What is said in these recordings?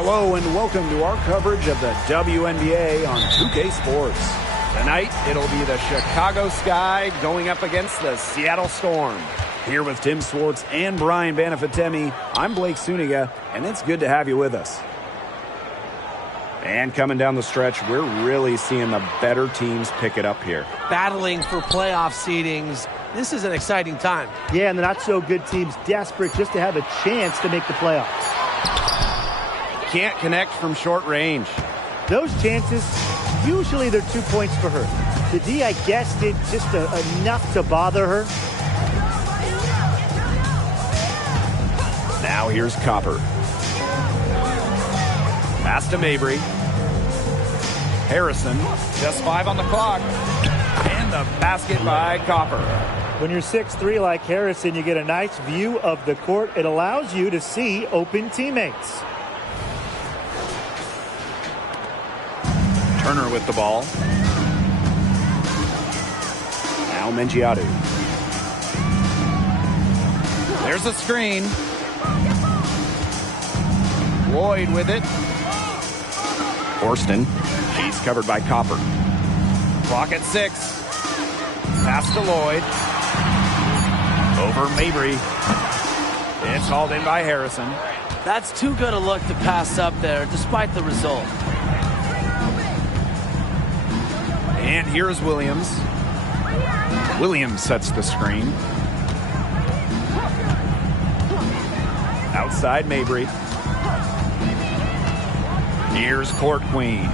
Hello and welcome to our coverage of the WNBA on 2K Sports. Tonight, it'll be the Chicago Sky going up against the Seattle Storm. Here with Tim Swartz and Brian Banafitemi, I'm Blake Suniga, and it's good to have you with us. And coming down the stretch, we're really seeing the better teams pick it up here. Battling for playoff seedings. This is an exciting time. Yeah, and the not-so-good teams desperate just to have a chance to make the playoffs. Can't connect from short range. Those chances, usually they're 2 points for her. The D, I guess, did just enough to bother her. Now here's Copper. Pass to Mabry. Harrison, just 5 on the clock. And the basket by Copper. When you're 6'3" like Harrison, you get a nice view of the court. It allows you to see open teammates. Turner with the ball. Now Mengiadu. There's a screen. Lloyd with it. Horston. She's covered by Copper. Clock at 6. Pass to Lloyd. Over Mabry. It's hauled in by Harrison. That's too good a look to pass up there, despite the result. And here's Williams. Williams sets the screen. Outside Mabry. Here's Court Queen. He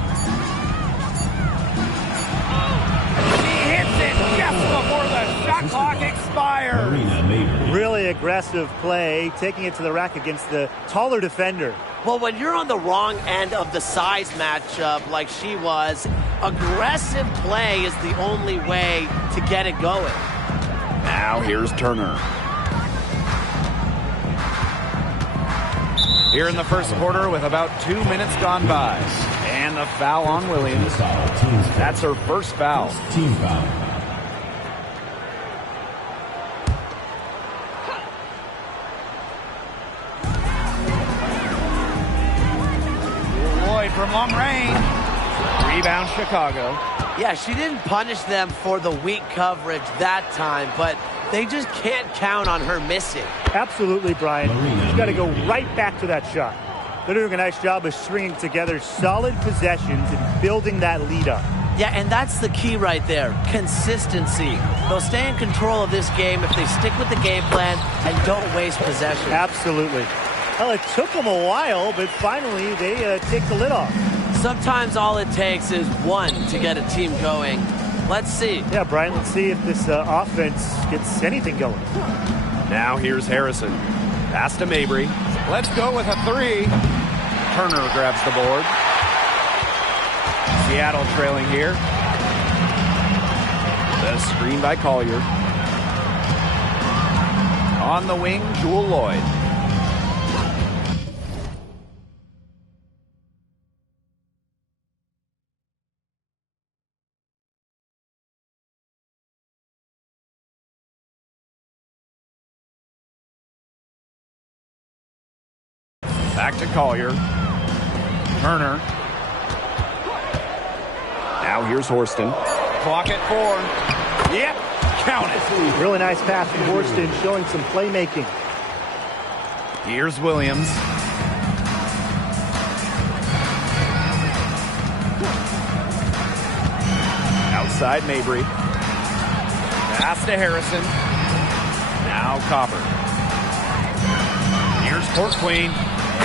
hits it just before the shot clock expires. Really aggressive play, taking it to the rack against the taller defender. Well, when you're on the wrong end of the size matchup like she was, aggressive play is the only way to get it going. Now here's Turner. Here in the first quarter with about 2 minutes gone by. And the foul on Williams. That's her first foul. Team foul. Lloyd from long range. Rebound Chicago. Yeah, she didn't punish them for the weak coverage that time, but they just can't count on her missing. Absolutely, Brian. She's got to go right back to that shot. They're doing a nice job of stringing together solid possessions and building that lead up. Yeah, and that's the key right there, consistency. They'll stay in control of this game if they stick with the game plan and don't waste possession. Absolutely. Well, it took them a while, but finally they take the lid off. Sometimes all it takes is one to get a team going. Let's see. Yeah, Brian, let's see if this offense gets anything going. Now here's Harrison. Pass to Mabry. Let's go with a 3. Turner grabs the board. Seattle trailing here. The screen by Collier. On the wing, Jewel Lloyd. Back to Collier. Turner. Now here's Horston. Clock at 4. Yep, count it. Really nice pass from Horston, showing some playmaking. Here's Williams. Outside Mabry. Pass to Harrison. Now Copper. Here's Court Queen.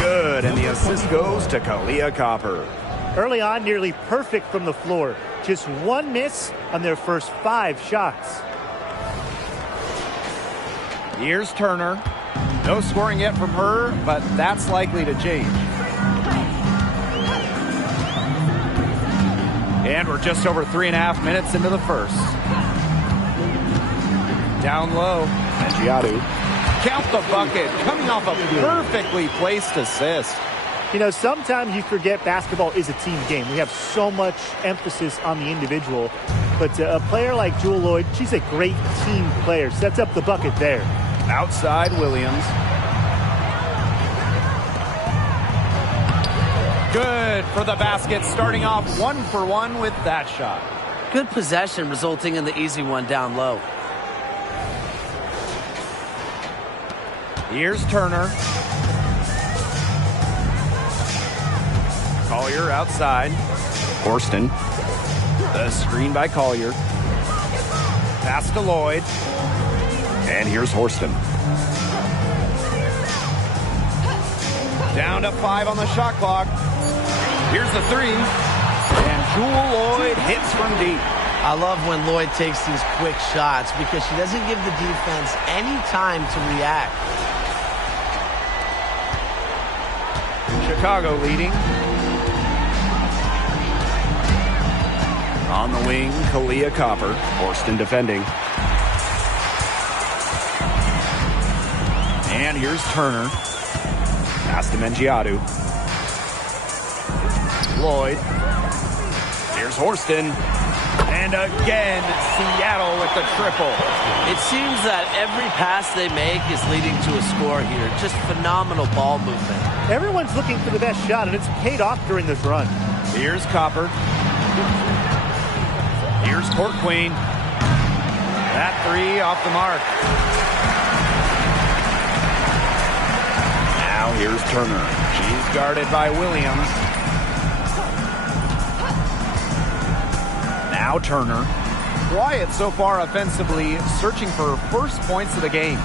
Good, and the assist goes to Kalia Copper. Early on, nearly perfect from the floor. Just one miss on their first 5 shots. Here's Turner. No scoring yet from her, but that's likely to change. And we're just over 3.5 minutes into the first. Down low, Mengiadu. Count the bucket, coming off a perfectly placed assist. You know, sometimes you forget basketball is a team game. We have so much emphasis on the individual. But a player like Jewel Lloyd, she's a great team player. Sets up the bucket there. Outside Williams. Good for the basket, starting off 1 for 1 with that shot. Good possession, resulting in the easy one down low. Here's Turner. Collier outside. Horston. The screen by Collier. Pass to Lloyd. And here's Horston. Down to 5 on the shot clock. Here's the 3. And Jewel Lloyd hits from deep. I love when Lloyd takes these quick shots because she doesn't give the defense any time to react. Chicago leading. On the wing, Kalia Copper. Horston defending. And here's Turner. Pass to Mengiadu. Lloyd. Here's Horston. And again, Seattle with the triple. It seems that every pass they make is leading to a score here. Just phenomenal ball movement. Everyone's looking for the best shot, and it's paid off during this run. Here's Copper. Here's Court Queen. That 3 off the mark. Now here's Turner. She's guarded by Williams. Now Turner. Quiet so far offensively, searching for first points of the game.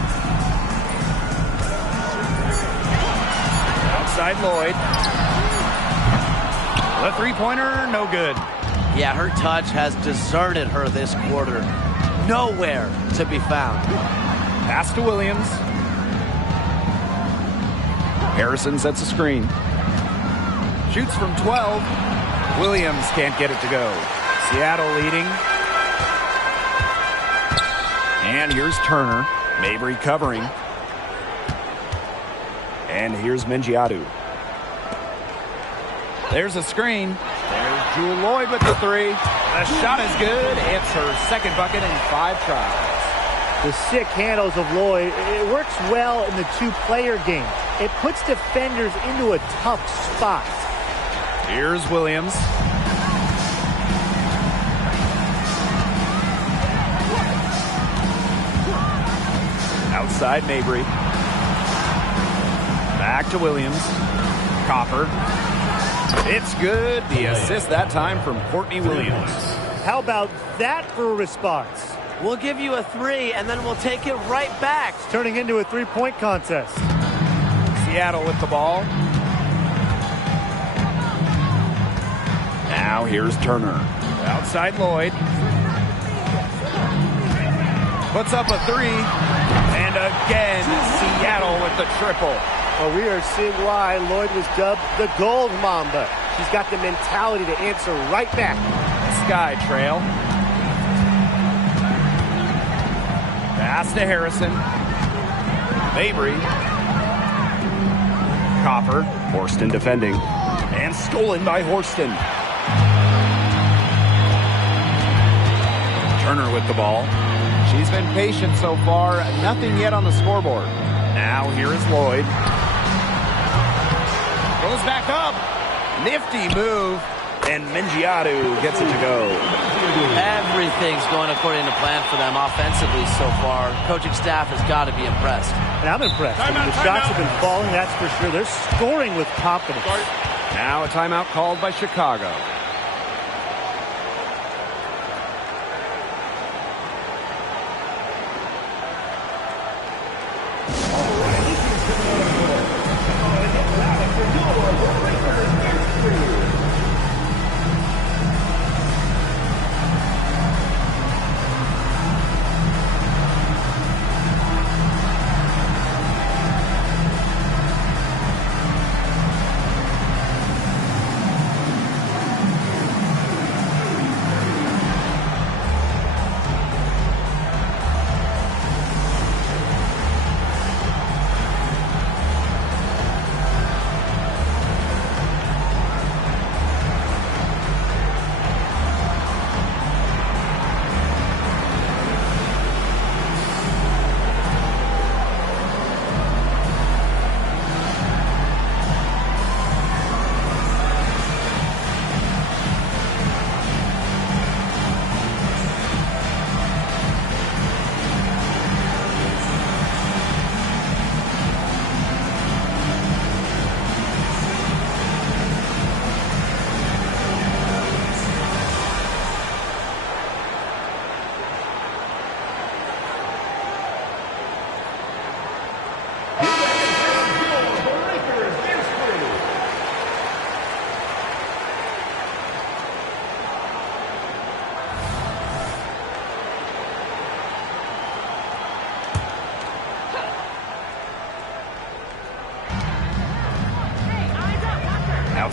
Outside Lloyd. The three-pointer, no good. Yeah, her touch has deserted her this quarter. Nowhere to be found. Pass to Williams. Harrison sets a screen. Shoots from 12. Williams can't get it to go. Seattle leading. And here's Turner. Mabry covering. And here's Mengiadu. There's a screen. There's Jewel Lloyd with the 3. The shot is good. It's her second bucket in 5 tries. The sick handles of Lloyd, it works well in the two-player game. It puts defenders into a tough spot. Here's Williams. Outside Mabry. Back to Williams. Copper. It's good. The assist that time from Courtney Williams. How about that for a response? We'll give you a 3, and then we'll take it right back. It's turning into a three-point contest. Seattle with the ball. Now here's Turner. Outside Lloyd. Puts up a 3. And again, Seattle with the triple. Well, we are seeing why Lloyd was dubbed the Gold Mamba. She's got the mentality to answer right back. Sky trail. Pass to Harrison. Mabry. Copper. Horston defending. And stolen by Horston. Turner with the ball. She's been patient so far. Nothing yet on the scoreboard. Now here is Lloyd. Goes back up. Nifty move. And Mengiadu gets it to go. Everything's going according to plan for them offensively so far. Coaching staff has got to be impressed. And I'm impressed. The shots have been falling, that's for sure. They're scoring with confidence. Now a timeout called by Chicago.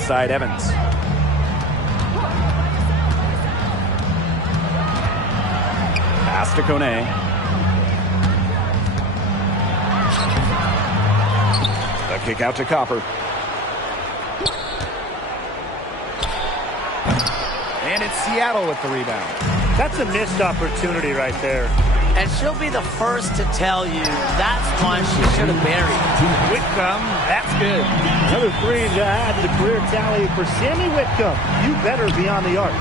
Outside Evans. Pass to Kone. The kick out to Copper. And it's Seattle with the rebound. That's a missed opportunity right there. And she'll be the first to tell you that's one she should have buried. Whitcomb, that's good. Another three to add to the career tally for Sammy Whitcomb. You better be on the arc.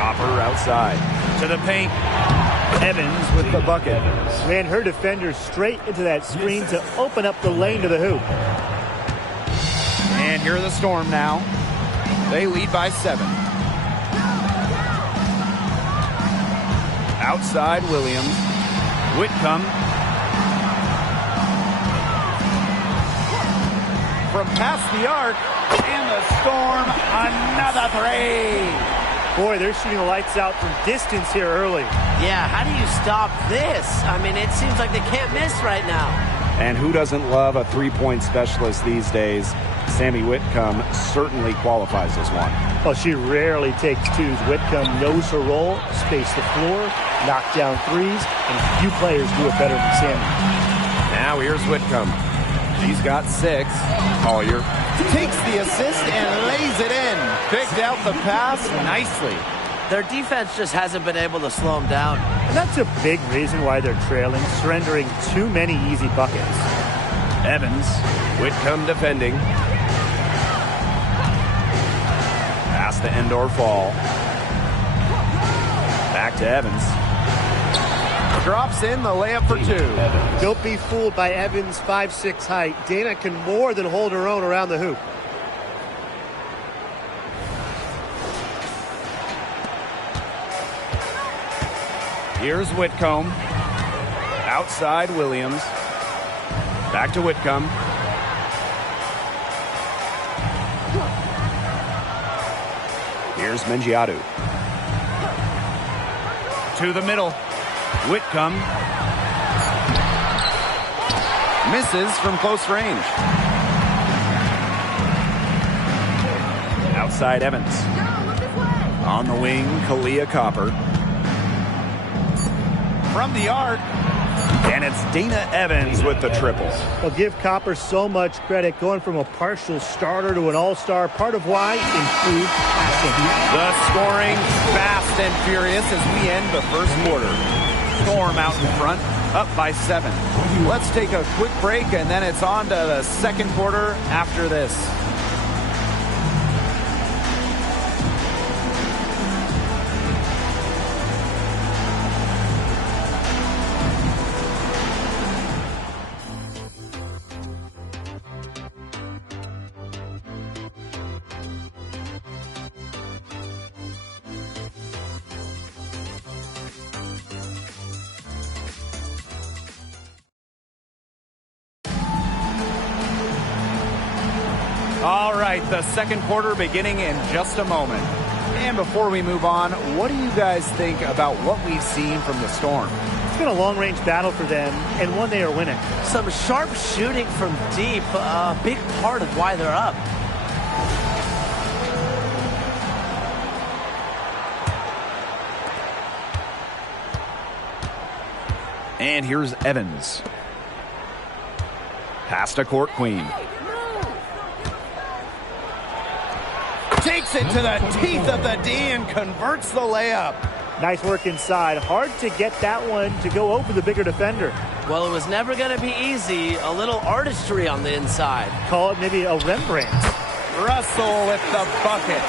Copper outside. To the paint. Evans with the bucket. Ran her defender straight into that screen to open up the lane to the hoop. And here are the Storm now. They lead by 7. Outside Williams. Whitcomb. From past the arc. And the Storm, another three. Boy, they're shooting the lights out from distance here early. Yeah, how do you stop this? I mean, it seems like they can't miss right now. And who doesn't love a three-point specialist these days? Sammy Whitcomb certainly qualifies as one. Well, she rarely takes twos. Whitcomb knows her role, space the floor, knock down threes, and few players do it better than Sammy. Now here's Whitcomb. She's got 6. Collier takes the assist and lays it in. Picked out the pass nicely. Their defense just hasn't been able to slow them down. And that's a big reason why they're trailing, surrendering too many easy buckets. Evans, Whitcomb defending. Pass to Endor Fall. Back to Evans. Drops in the layup for 2. Don't be fooled by Evans' 5'6" height. Dana can more than hold her own around the hoop. Here's Whitcomb. Outside Williams. Back to Whitcomb. Here's Mengiadu. To the middle. Whitcomb. Misses from close range. Outside Evans. On the wing, Kalia Copper. From the arc. And it's Dana Evans with the triple. Well, give Copper so much credit, going from a partial starter to an all-star. Part of why improved passing. The scoring fast and furious as we end the first quarter. Storm out in front, up by 7. Let's take a quick break, and then it's on to the second quarter after this. All right, the second quarter beginning in just a moment. And before we move on, what do you guys think about what we've seen from the Storm? It's been a long-range battle for them, and one they are winning. Some sharp shooting from deep, a big part of why they're up. And here's Evans. Pass to Court Queen. Takes it to the teeth of the D and converts the layup. Nice work inside. Hard to get that one to go over the bigger defender. Well, it was never going to be easy. A little artistry on the inside. Call it maybe a Rembrandt. Russell with the bucket.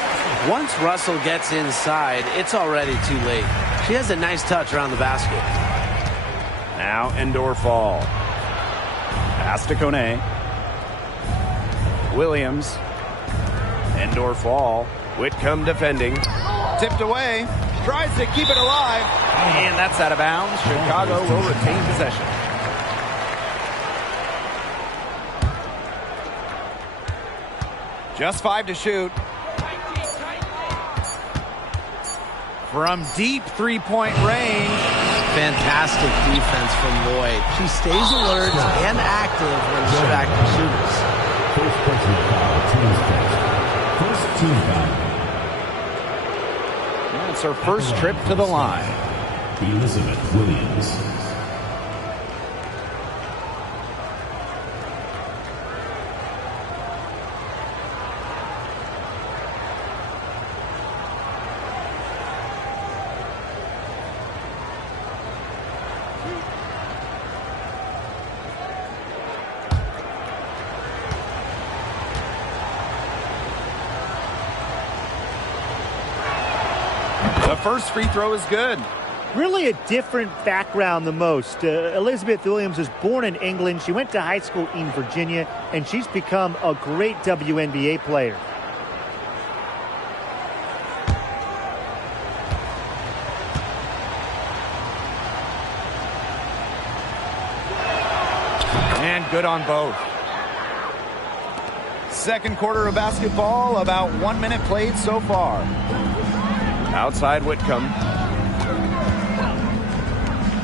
Once Russell gets inside, it's already too late. She has a nice touch around the basket. Now Endor Fall. Pass to Kone. Williams. Endor Fall. Whitcomb defending. Tipped away. Tries to keep it alive. And that's out of bounds. Chicago will retain possession. Just 5 to shoot. From deep three-point range. Fantastic defense from Lloyd. She stays alert and active when distracting shooters. First personal foul, team's first team foul. It's her first trip to the line. Elizabeth Williams. The first free throw is good. Really a different background than most. Elizabeth Williams was born in England. She went to high school in Virginia, and she's become a great WNBA player. And good on both. Second quarter of basketball, about 1 minute played so far. Outside Whitcomb.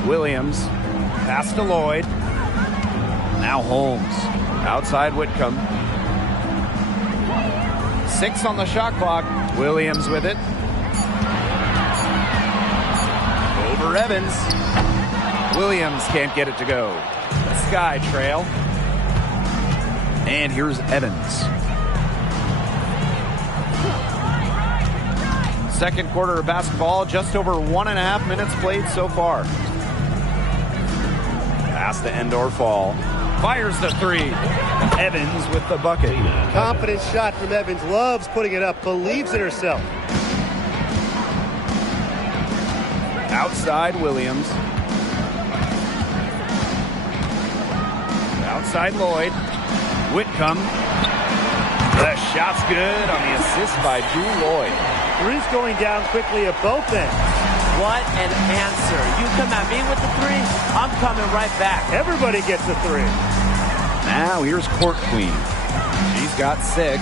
Williams. Pass to Lloyd. Now Holmes. Outside Whitcomb. 6 on the shot clock. Williams with it. Over Evans. Williams can't get it to go. Sky trail. And here's Evans. Second quarter of basketball, just over 1.5 minutes played so far. Pass to Endor Fall. Fires the three. Evans with the bucket. Confident shot from Evans. Loves putting it up. Believes in herself. Outside Williams. Outside Lloyd. Whitcomb. The shot's good on the assist by Drew Lloyd. Three's going down quickly at both ends. What an answer. You come at me with the three, I'm coming right back. Everybody gets a three. Now here's Court Queen. She's got 6.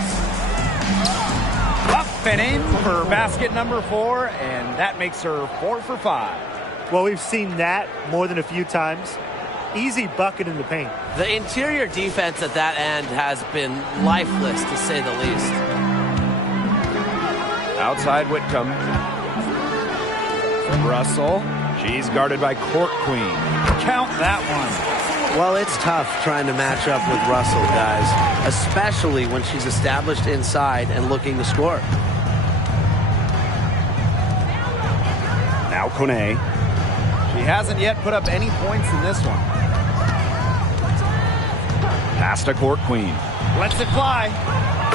Up and in for basket number 4, and that makes her 4 for 5. Well, we've seen that more than a few times. Easy bucket in the paint. The interior defense at that end has been lifeless, to say the least. Outside Whitcomb. Russell. She's guarded by Court Queen. Count that one. Well, it's tough trying to match up with Russell, guys, especially when she's established inside and looking to score. Now Kone. She hasn't yet put up any points in this one. Pass to Court Queen. Lets it fly.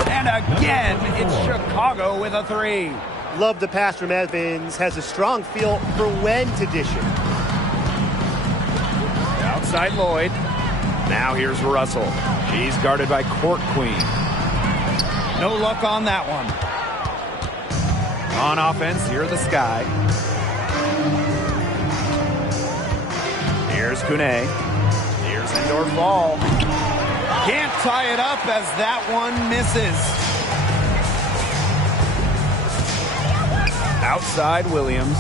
And again, it's Chicago with a 3. Love the pass from Evans. Has a strong feel for when to dish it. Outside Lloyd. Now here's Russell. She's guarded by Court Queen. No luck on that one. On offense, here the Sky. Here's Kune. Here's Endor Fall. Can't tie it up as that one misses. Outside Williams.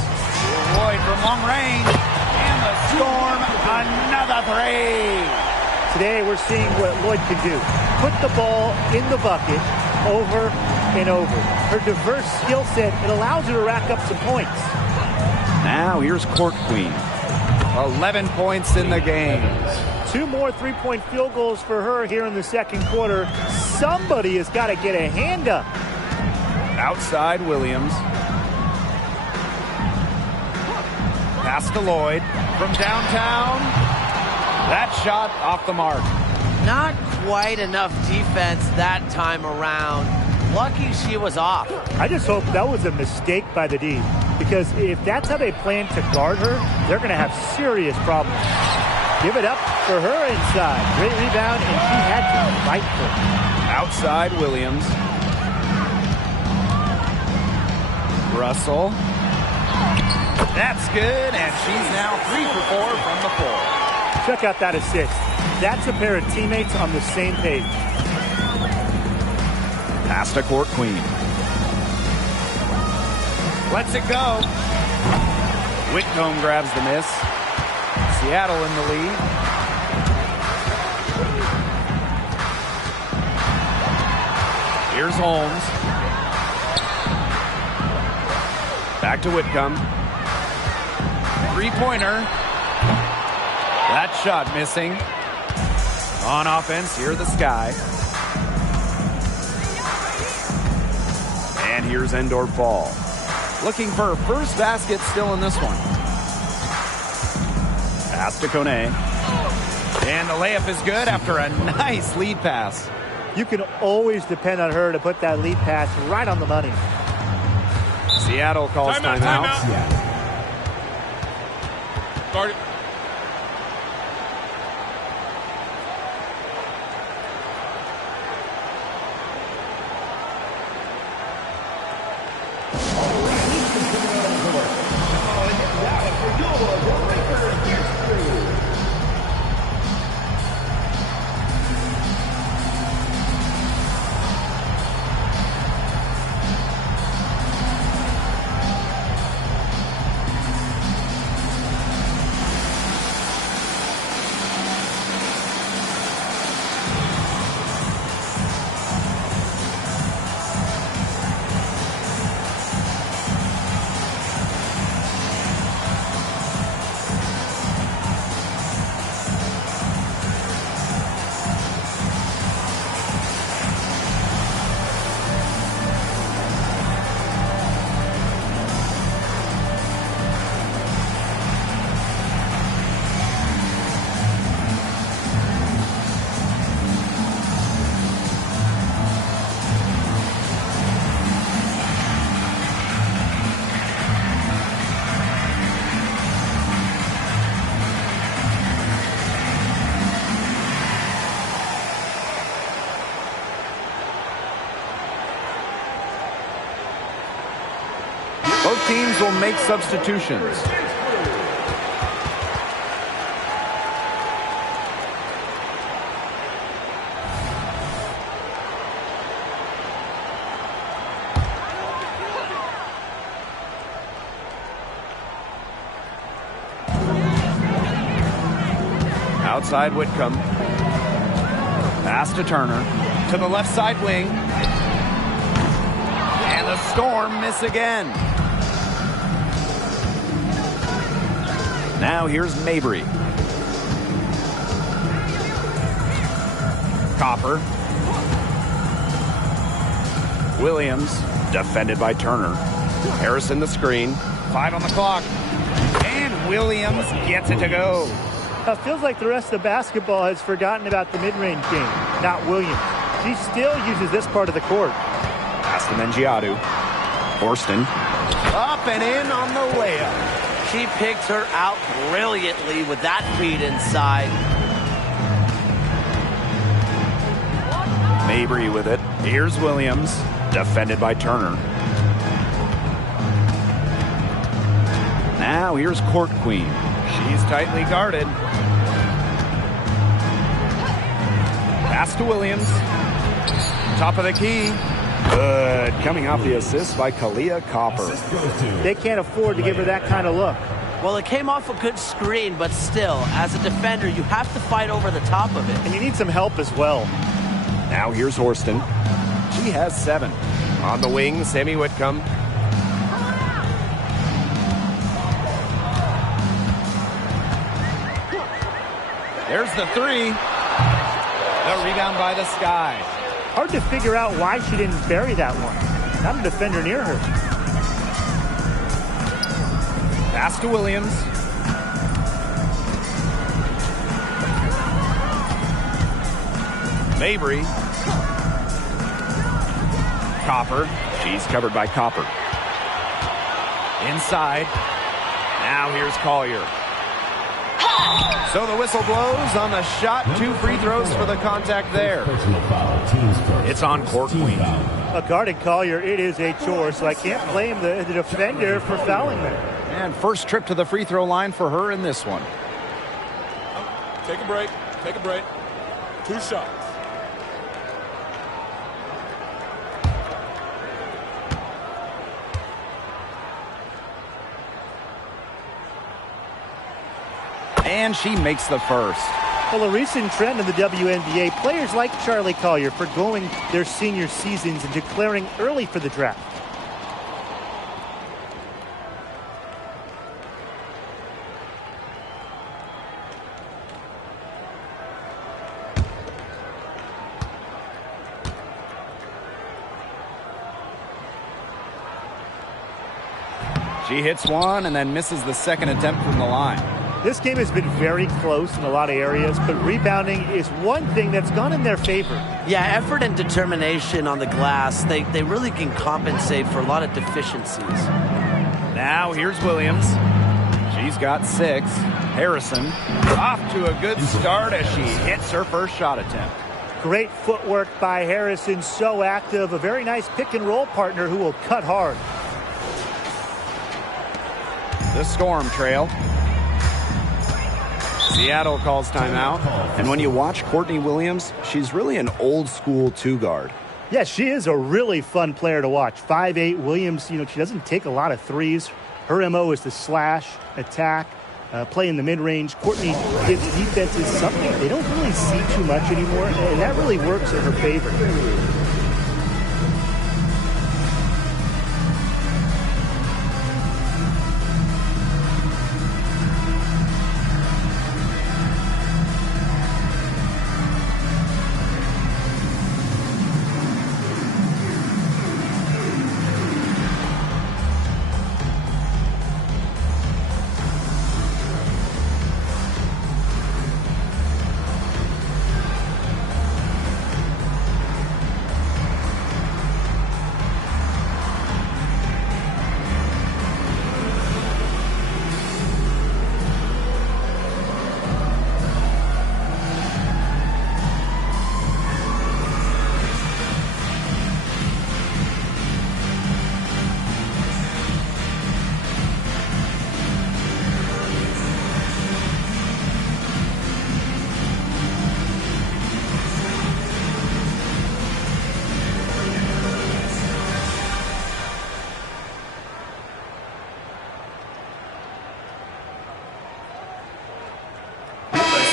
Lloyd from long range. And the Storm, another 3. Today we're seeing what Lloyd can do. Put the ball in the bucket over and over. Her diverse skill set, it allows her to rack up some points. Now here's Court Queen. 11 points in the game. 2 more three-point field goals for her here in the second quarter. Somebody has got to get a hand up. Outside Williams. Pass to Lloyd from downtown. That shot off the mark. Not quite enough defense that time around. Lucky she was off. I just hope that was a mistake by the D, because if that's how they plan to guard her, they're going to have serious problems. Give it up for her inside. Great rebound, and she had to fight for it. Outside Williams. Russell. That's good, and she's now 3 for 4 from the floor. Check out that assist. That's a pair of teammates on the same page. Pass to Court Queen. Lets it go. Whitcomb grabs the miss. Seattle in the lead. Here's Holmes. Back to Whitcomb. Three-pointer. That shot missing. On offense, here the Sky. And here's Endor Fall. Looking for a first basket still in this one. Pass to Kone. And the layup is good after a nice lead pass. You can always depend on her to put that lead pass right on the money. Seattle calls timeout. Guard it. Both teams will make substitutions. Outside Whitcomb. Pass to Turner. To the left side wing. And the Storm miss again. Now here's Mabry. Copper. Williams, defended by Turner. Harrison the screen. 5 on the clock. And Williams gets it to go. It feels like the rest of basketball has forgotten about the mid-range game, not Williams. He still uses this part of the court. Pass to Mengiadu. Horston. Up and in on the layup. She picked her out brilliantly with that feed inside. Mabry with it. Here's Williams, defended by Turner. Now here's Court Queen. She's tightly guarded. Pass to Williams. Top of the key. Good. Coming off the assist by Kalia Copper. They can't afford to give her that kind of look. Well, it came off a good screen, but still, as a defender, you have to fight over the top of it. And you need some help as well. Now here's Horston. She has 7. On the wing, Sammy Whitcomb. There's the 3. The rebound by the Sky. Hard to figure out why she didn't bury that one. Not a defender near her. Pass to Williams. Mabry. Copper. She's covered by Copper. Inside. Now here's Collier. So the whistle blows on the shot. 2 free throws for the contact there. It's on Court Queen. A guarded Collier, it is a chore, so I can't blame the defender for fouling there. And first trip to the free throw line for her in this one. Take a break. Take a break. 2 shots. And she makes the first. Well, a recent trend in the WNBA, players like Charlie Collier forgoing their senior seasons and declaring early for the draft. She hits one and then misses the second attempt from the line. This game has been very close in a lot of areas, but rebounding is one thing that's gone in their favor. Yeah, effort and determination on the glass, they really can compensate for a lot of deficiencies. Now here's Williams. She's got 6. Harrison off to a good start as she hits her first shot attempt. Great footwork by Harrison, so active. A very nice pick and roll partner who will cut hard. The Storm trail. Seattle calls timeout. And when you watch Courtney Williams, she's really an old school 2-guard. Yeah, she is a really fun player to watch. 5'8" Williams, she doesn't take a lot of threes. Her MO is to slash, attack, play in the mid-range. Courtney gives defenses something they don't really see too much anymore, and that really works in her favor.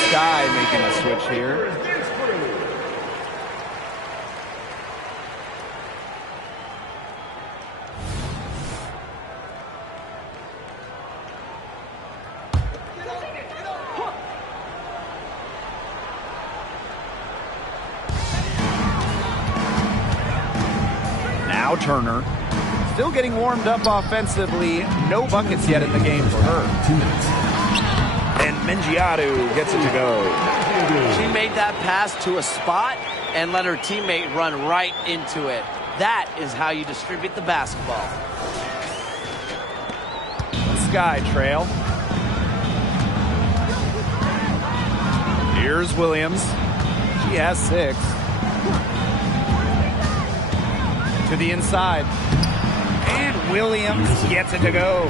Sky making a switch here. Now Turner. Still getting warmed up offensively. No buckets yet in the game for her. 2 minutes. And Mengiadu gets it to go. She made that pass to a spot and let her teammate run right into it. That is how you distribute the basketball. Sky trail. Here's Williams. She has 6. To the inside. And Williams gets it to go.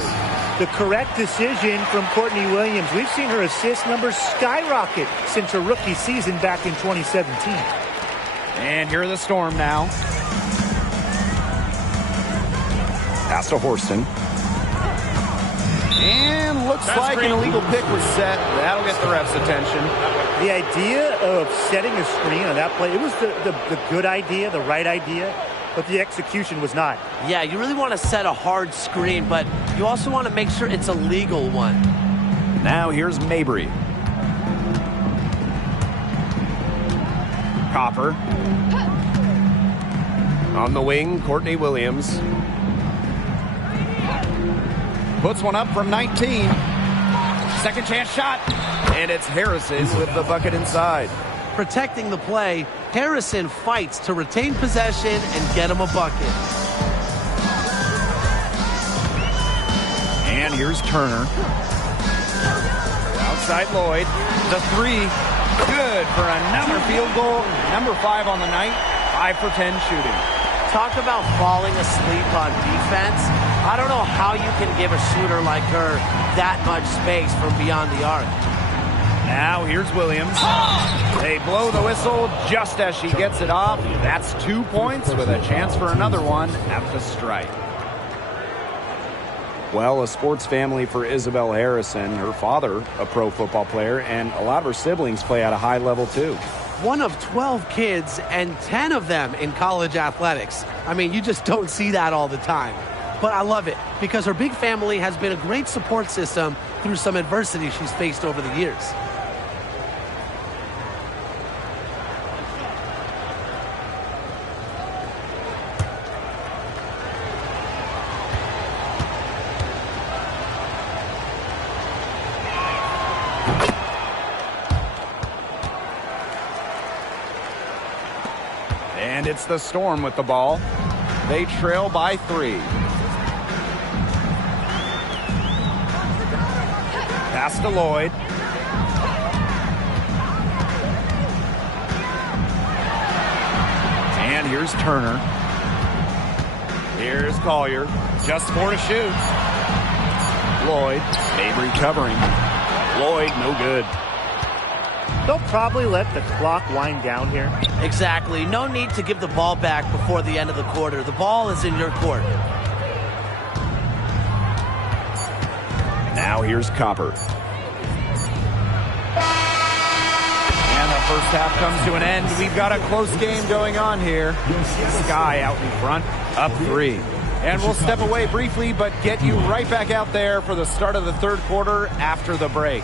The correct decision from Courtney Williams. We've seen her assist numbers skyrocket since her rookie season back in 2017. And here are the Storm now. Pass to Horston. And looks like an illegal pick was set. That'll get the ref's attention. The idea of setting a screen on that play, it was the good idea, the right idea, but the execution was not. Yeah, you really want to set a hard screen, but you also want to make sure it's a legal one. Now here's Mabry. Copper. On the wing, Courtney Williams. Puts one up from 19. Second chance shot. And it's Harrison with the bucket inside. Protecting the play, Harrison fights to retain possession and get him a bucket. And here's Turner. Outside Lloyd. The 3. Good for another field goal. Number 5 on the night. 5 for 10 shooting. Talk about falling asleep on defense. I don't know how you can give a shooter like her that much space from beyond the arc. Now here's Williams. They blow the whistle just as she gets it off. That's 2 points with a chance for another one at the stripe. Well, a sports family for Isabel Harrison. Her father, a pro football player, and a lot of her siblings play at a high level too. One of 12 kids and 10 of them in college athletics. I mean, you just don't see that all the time. But I love it because her big family has been a great support system through some adversity she's faced over the years. And it's the Storm with the ball. They trail by 3. Pass to Lloyd. And here's Turner. Here's Collier. Just 4 to shoot. Lloyd. Mabry covering. Lloyd, no good. They'll probably let the clock wind down here. Exactly. No need to give the ball back before the end of the quarter. The ball is in your court. Now here's Copper. And the first half comes to an end. We've got a close game going on here. Sky out in front, up 3. And we'll step away briefly, but get you right back out there for the start of the third quarter after the break.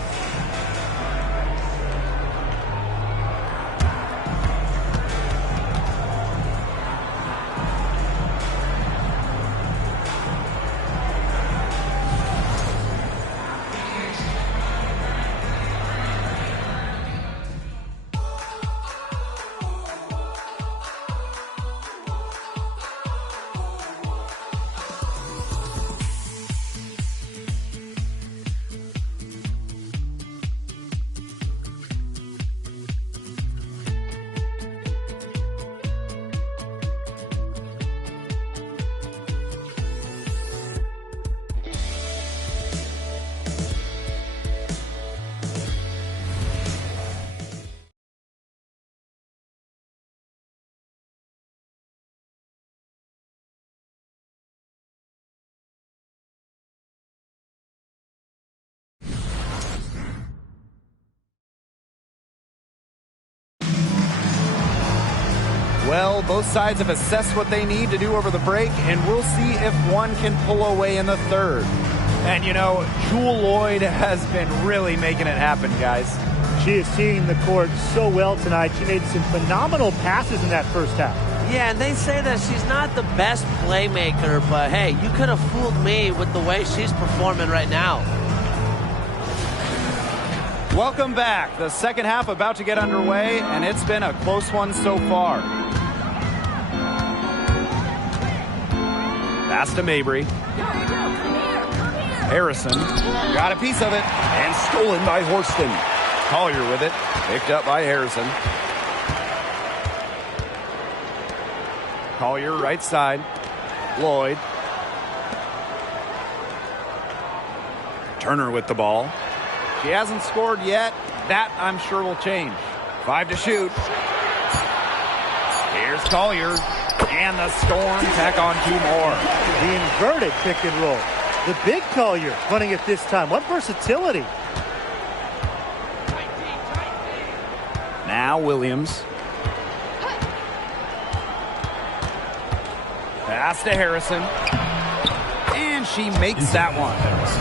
Well, both sides have assessed what they need to do over the break, and we'll see if one can pull away in the third. And, you know, Jewel Lloyd has been really making it happen, guys. She is seeing the court so well tonight. She made some phenomenal passes in that first half. Yeah, and they say that she's not the best playmaker, but hey, you could have fooled me with the way she's performing right now. Welcome back. The second half about to get underway, and it's been a close one so far. Pass to Mabry. Harrison got a piece of it and stolen by Horston. Collier with it, picked up by Harrison. Collier right side. Lloyd. Turner with the ball. She hasn't scored yet. That, I'm sure, will change. 5 to shoot. Here's Collier. And the Storm tack on 2 more. The inverted pick and roll. The big Collier running it this time. What versatility. Now Williams. Pass to Harrison. And she makes that one.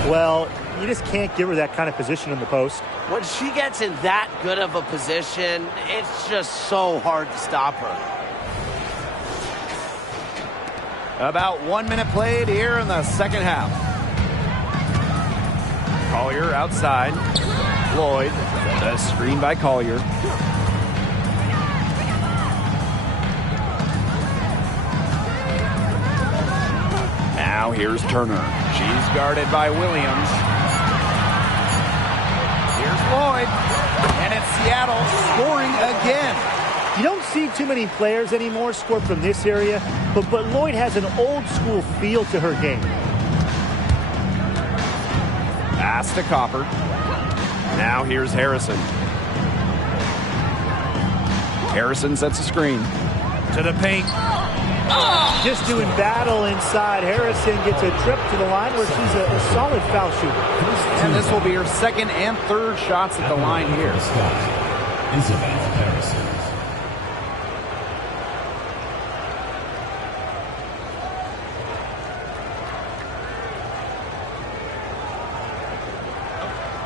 Well, you just can't give her that kind of position in the post. When she gets in that good of a position, it's just so hard to stop her. About 1 minute played here in the second half. Collier outside. Lloyd. The screen by Collier. Now here's Turner. She's guarded by Williams. Here's Lloyd. And it's Seattle scoring again. You don't see too many players anymore score from this area, but Lloyd has an old school feel to her game. Pass to Copper. Now here's Harrison. Harrison sets a screen. To the paint. Just doing battle inside. Harrison gets a trip to the line where she's a solid foul shooter. And this will be her second and third shots at the line here. Isabel Harrison.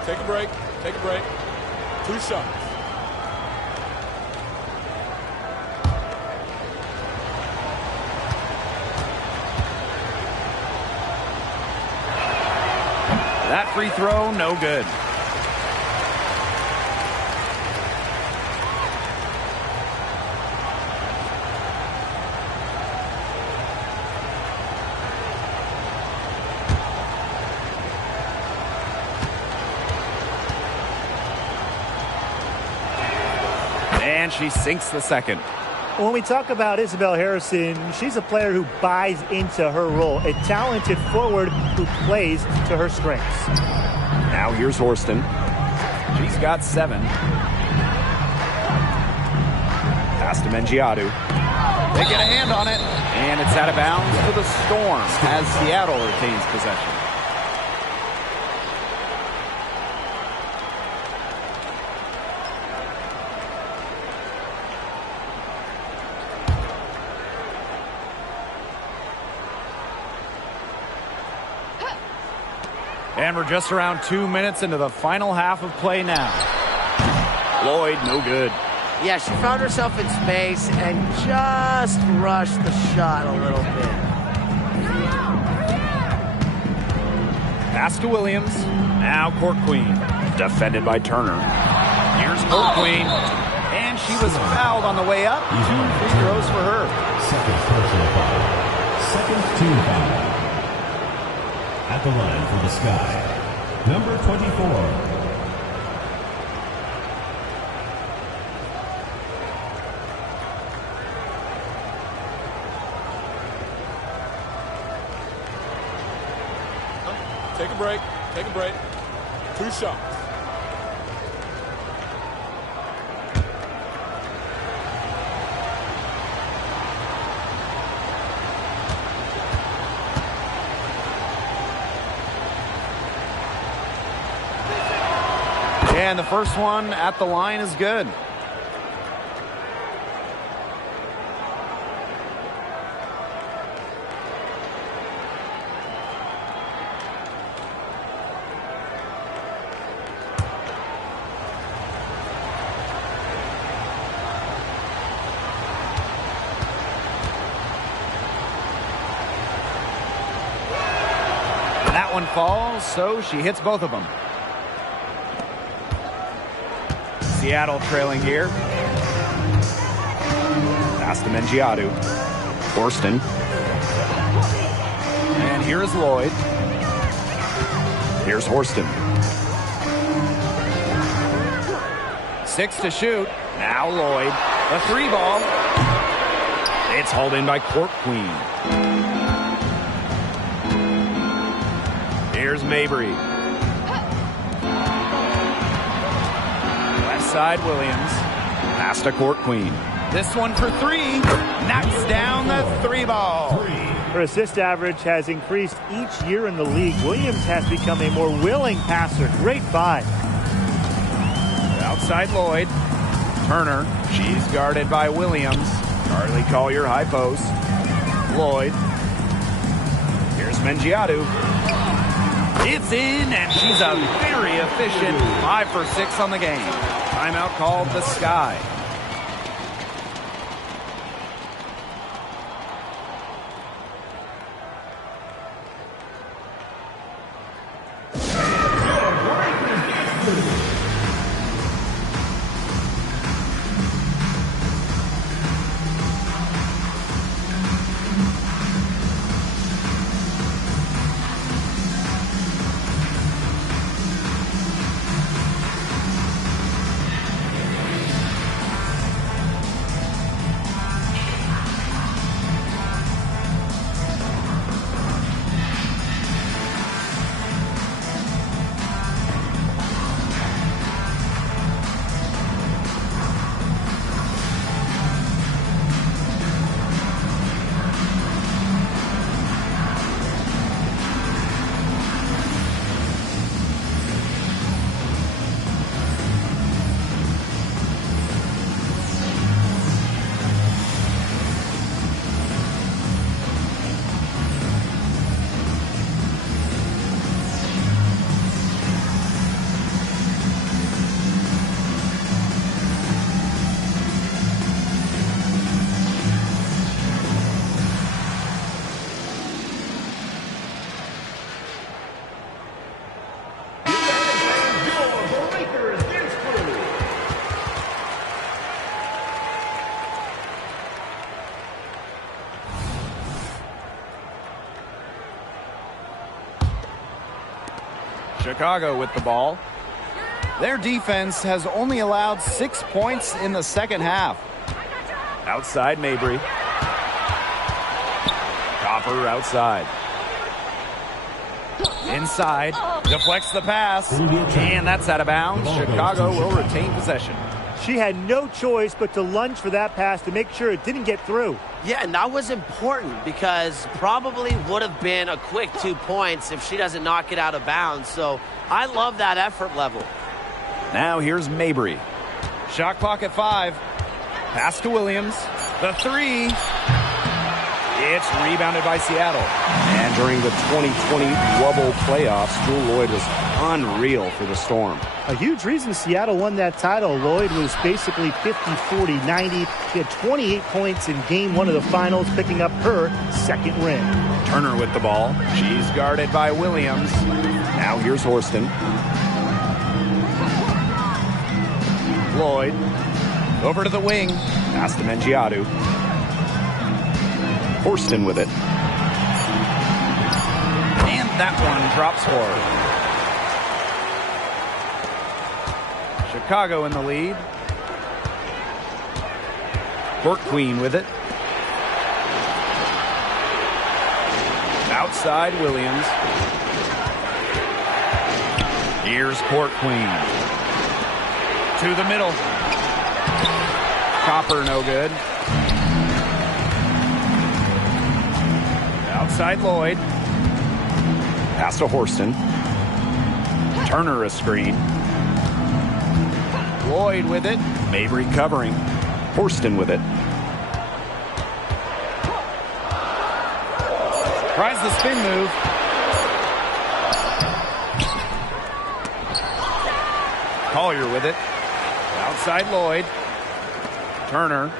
Take a break. Take a break. 2 shots. That free throw, no good. And she sinks the second. When we talk about Isabel Harrison, she's a player who buys into her role, a talented forward who plays to her strengths. Now here's Horston. She's got 7. Pass to Mengiadu. They get a hand on it, and it's out of bounds to the Storm as Seattle retains possession. And we're just around 2 minutes into the final half of play now. Lloyd, no good. Yeah, she found herself in space and just rushed the shot a little bit. Pass to Williams. Now Court Queen. Defended by Turner. Here's Court Queen. And she was fouled on the way up. 2 free throws for her. Second personal foul. Second team foul. At the line for the Sky, number 24. Take a break. Take a break. 2 shots. And the first one at the line is good. That one falls, so she hits both of them. Seattle trailing here. Pass to Mengiadu. Horston. And here is Lloyd. Here's Horston. 6 to shoot. Now Lloyd. A 3 ball. It's hauled in by Court Queen. Here's Mabry. Side Williams. Pass to Court Queen. This one for 3. Knocks down the 3 ball. Her assist average has increased each year in the league. Williams has become a more willing passer. Great find. Outside Lloyd. Turner. She's guarded by Williams. Charlie Collier high post. Lloyd. Here's Mengiadu. It's in, and she's a very efficient 5 for 6 on the game. Timeout called the Sky. Chicago with the ball. Their defense has only allowed 6 points in the second half. Outside Mabry. Copper outside. Inside. Deflects the pass. And that's out of bounds. Chicago will retain possession. She had no choice but to lunge for that pass to make sure it didn't get through. Yeah, and that was important because probably would have been a quick 2 points if she doesn't knock it out of bounds. So I love that effort level. Now here's Mabry. Shot clock at 5. Pass to Williams. The 3. It's rebounded by Seattle. And during the 2020 Wubble playoffs, Jewel Lloyd was unreal for the Storm. A huge reason Seattle won that title. Lloyd was basically 50-40-90. She had 28 points in game 1 of the finals, picking up her second ring. Turner with the ball. She's guarded by Williams. Now here's Horston. Lloyd. Over to the wing. Pass to Mengiadu. Horston with it. And that one drops for her. Chicago in the lead. Court Queen with it. Outside Williams. Here's Court Queen. To the middle. Copper no good. Outside Lloyd. Pass to Horston. Turner a screen. Lloyd with it. Mabry covering. Horston with it. Tries the spin move. Collier with it. Outside Lloyd. Turner.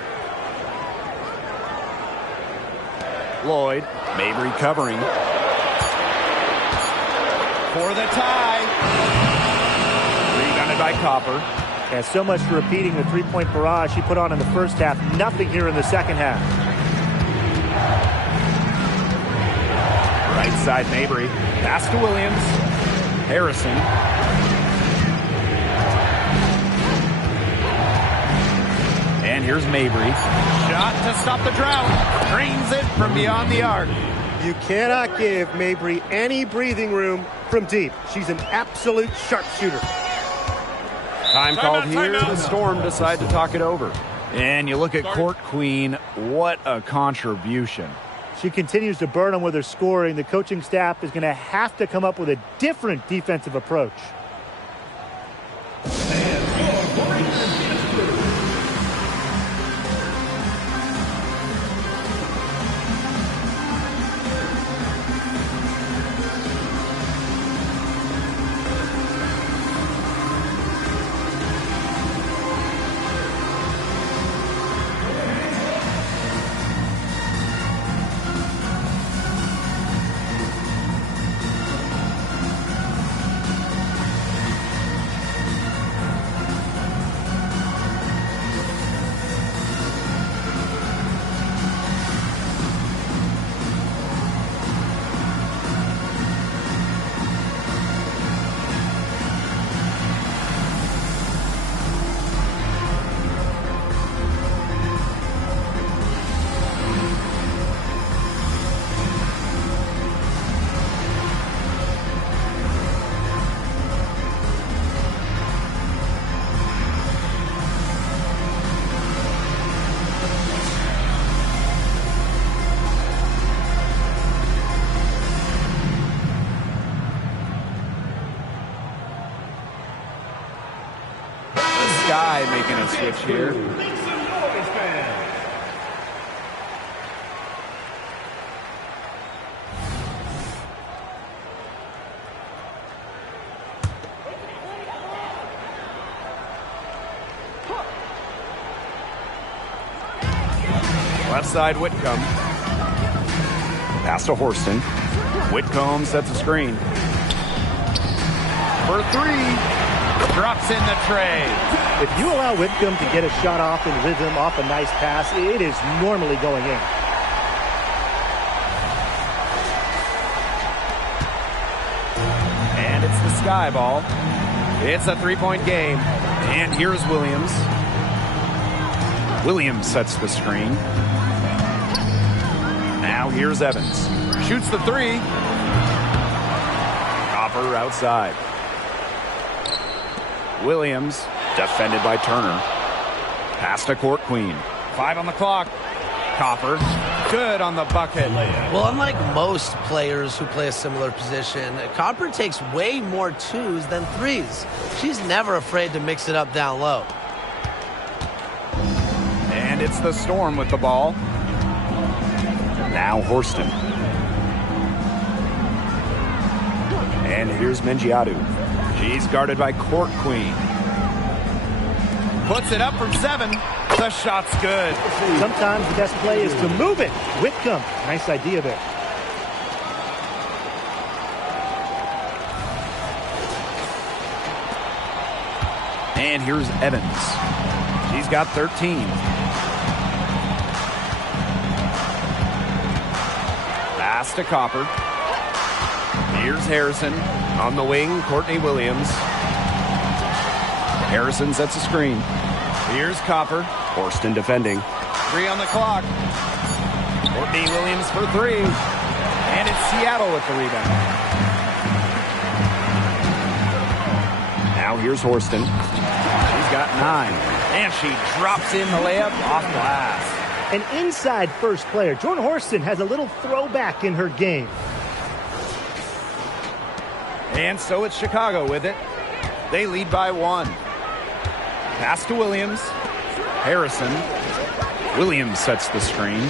Lloyd. Mabry covering. For the tie. Rebounded by Copper. And so much for repeating the three-point barrage she put on in the first half. Nothing here in the second half. Right side Mabry. Pass to Williams. Harrison. And here's Mabry. Shot to stop the drought. Drains it from beyond the arc. You cannot give Mabry any breathing room from deep. She's an absolute sharpshooter. Time called here. The Storm decide to talk it over. And you look at Court Queen. What a contribution. She continues to burn them with her scoring. The coaching staff is going to have to come up with a different defensive approach. Sky making a switch here. Left side Whitcomb. Pass to Horston. Whitcomb sets a screen. For 3. Drops in the tray. If you allow Whitcomb to get a shot off in rhythm, off a nice pass, it is normally going in. And it's the Sky ball. It's a three-point game. And here's Williams. Williams sets the screen. Now here's Evans. Shoots the three. Copper outside. Williams, defended by Turner. Pass to Court Queen. 5 on the clock. Copper, good on the bucket. Well, unlike most players who play a similar position, Copper takes way more twos than threes. She's never afraid to mix it up down low. And it's the Storm with the ball. Now Horston. And here's Mengiadu. She's guarded by Court Queen. Puts it up from 7. The shot's good. Sometimes the best play is to move it. Whitcomb, nice idea there. And here's Evans. She's got 13. Pass to Copper. Here's Harrison. On the wing, Courtney Williams. Harrison sets a screen. Here's Copper. Horston defending. 3 on the clock. Courtney Williams for 3. And it's Seattle with the rebound. Now here's Horston. She's got 9. And she drops in the layup off glass. An inside first player. Jordan Horston has a little throwback in her game. And so it's Chicago with it. They lead by 1. Pass to Williams. Harrison. Williams sets the screen.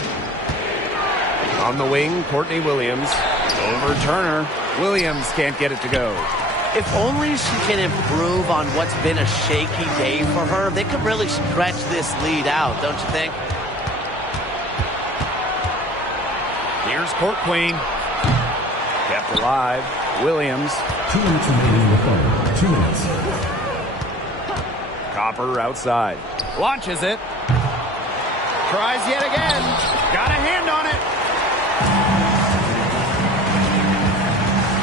On the wing, Courtney Williams. Over Turner. Williams can't get it to go. If only she can improve on what's been a shaky day for her, they could really stretch this lead out, don't you think? Here's Court Queen. Kept alive. Williams. 2 minutes remaining in the phone. 2 minutes. Copper outside. Launches it. Tries yet again. Got a hand on it.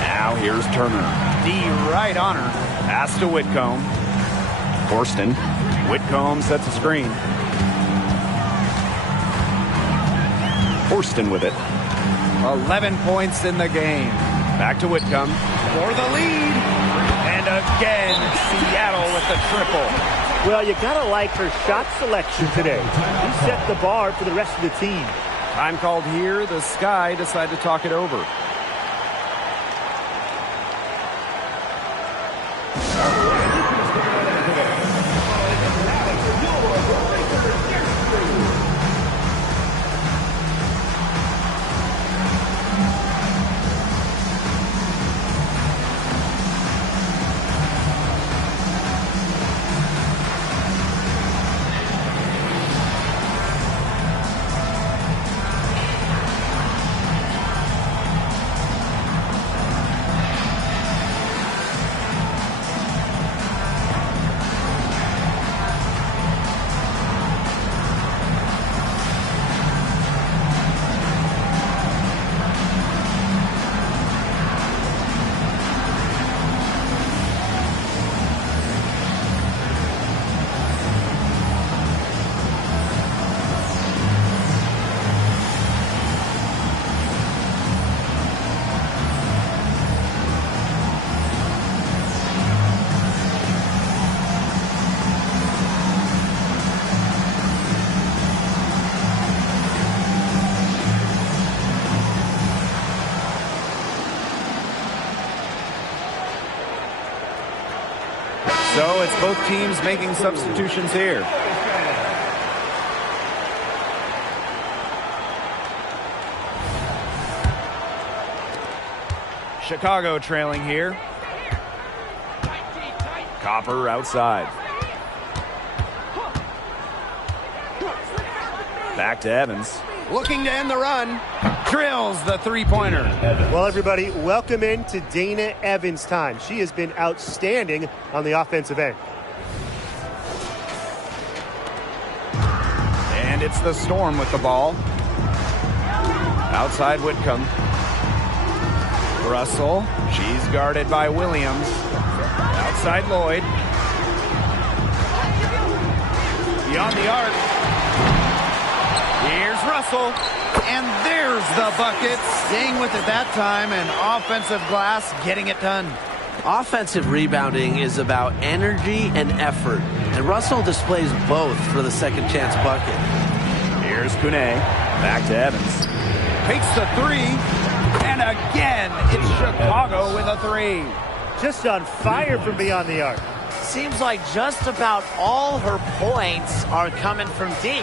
Now here's Turner. D right on her. Pass to Whitcomb. Horston. Whitcomb sets a screen. Horston with it. 11 points in the game. Back to Whitcomb for the lead. And again, Seattle with the triple. Well, you got to like her shot selection today. He set the bar for the rest of the team. Time called here. The Sky decide to talk it over. So it's both teams making substitutions here. Chicago trailing here. Copper outside. Back to Evans. Looking to end the run. Drills the three-pointer. Well, everybody, welcome in to Dana Evans' time. She has been outstanding on the offensive end. And it's the Storm with the ball. Outside Whitcomb. Russell. She's guarded by Williams. Outside Lloyd. Beyond the arc. Here's Russell. And there's the bucket. Staying with it that time, and offensive glass getting it done. Offensive rebounding is about energy and effort, and Russell displays both for the second chance bucket. Here's Kune. Back to Evans. Takes the three. And again, it's Chicago with a three. Just on fire from beyond the arc. Seems like just about all her points are coming from deep.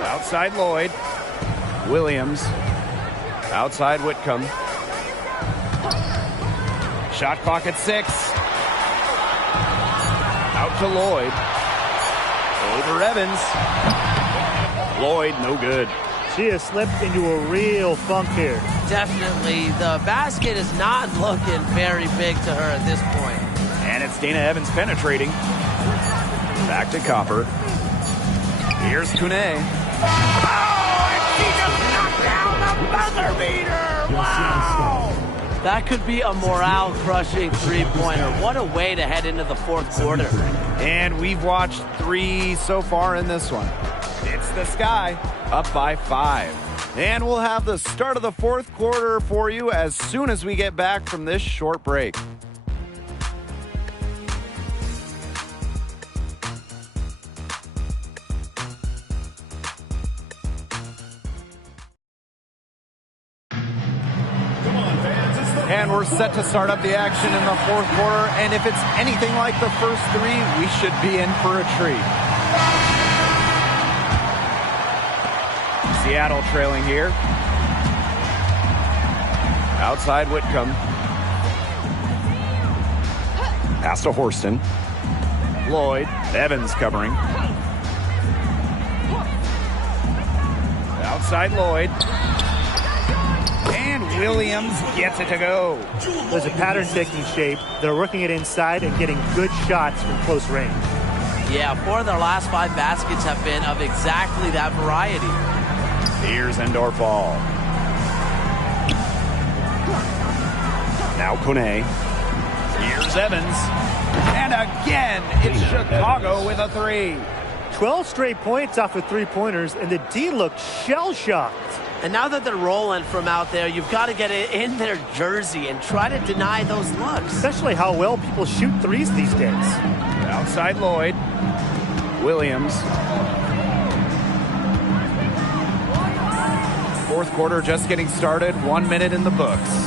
Outside Lloyd. Williams. Outside Whitcomb. Shot clock at 6. Out to Lloyd. Over Evans. Lloyd, no good. She has slipped into a real funk here. Definitely. The basket is not looking very big to her at this point. And it's Dana Evans penetrating. Back to Copper. Here's Kune. Oh, and she just knocked down the buzzer beater. Wow. That could be a morale-crushing three-pointer. What a way to head into the fourth quarter. And we've watched 3 so far in this one. It's the Sky, up by 5. And we'll have the start of the fourth quarter for you as soon as we get back from this short break. And we're set to start up the action in the fourth quarter. And if it's anything like the first 3, we should be in for a treat. Seattle trailing here. Outside Whitcomb. Pass to Horston. Lloyd. Evans covering. Outside Lloyd. And Williams gets it to go. There's a pattern taking shape. They're working it inside and getting good shots from close range. Yeah, 4 of their last 5 baskets have been of exactly that variety. Here's Endorfall. Now Kone. Here's Evans. And again, it's Chicago with a 3. 12 straight points off of three-pointers, and the D looked shell-shocked. And now that they're rolling from out there, you've got to get it in their jersey and try to deny those looks. Especially how well people shoot threes these days. Outside Lloyd. Williams. Fourth quarter just getting started. 1 minute in the books.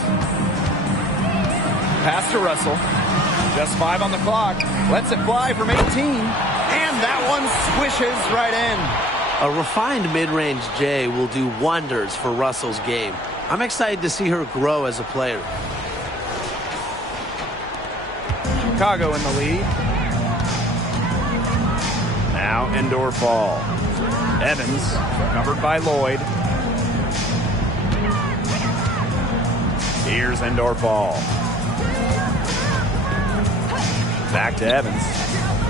Pass to Russell. Just 5 on the clock. Lets it fly from 18. And that one swishes right in. A refined mid-range J will do wonders for Russell's game. I'm excited to see her grow as a player. Chicago in the lead. Now Endorfall. Evans covered by Lloyd. Here's Endorfall. Back to Evans.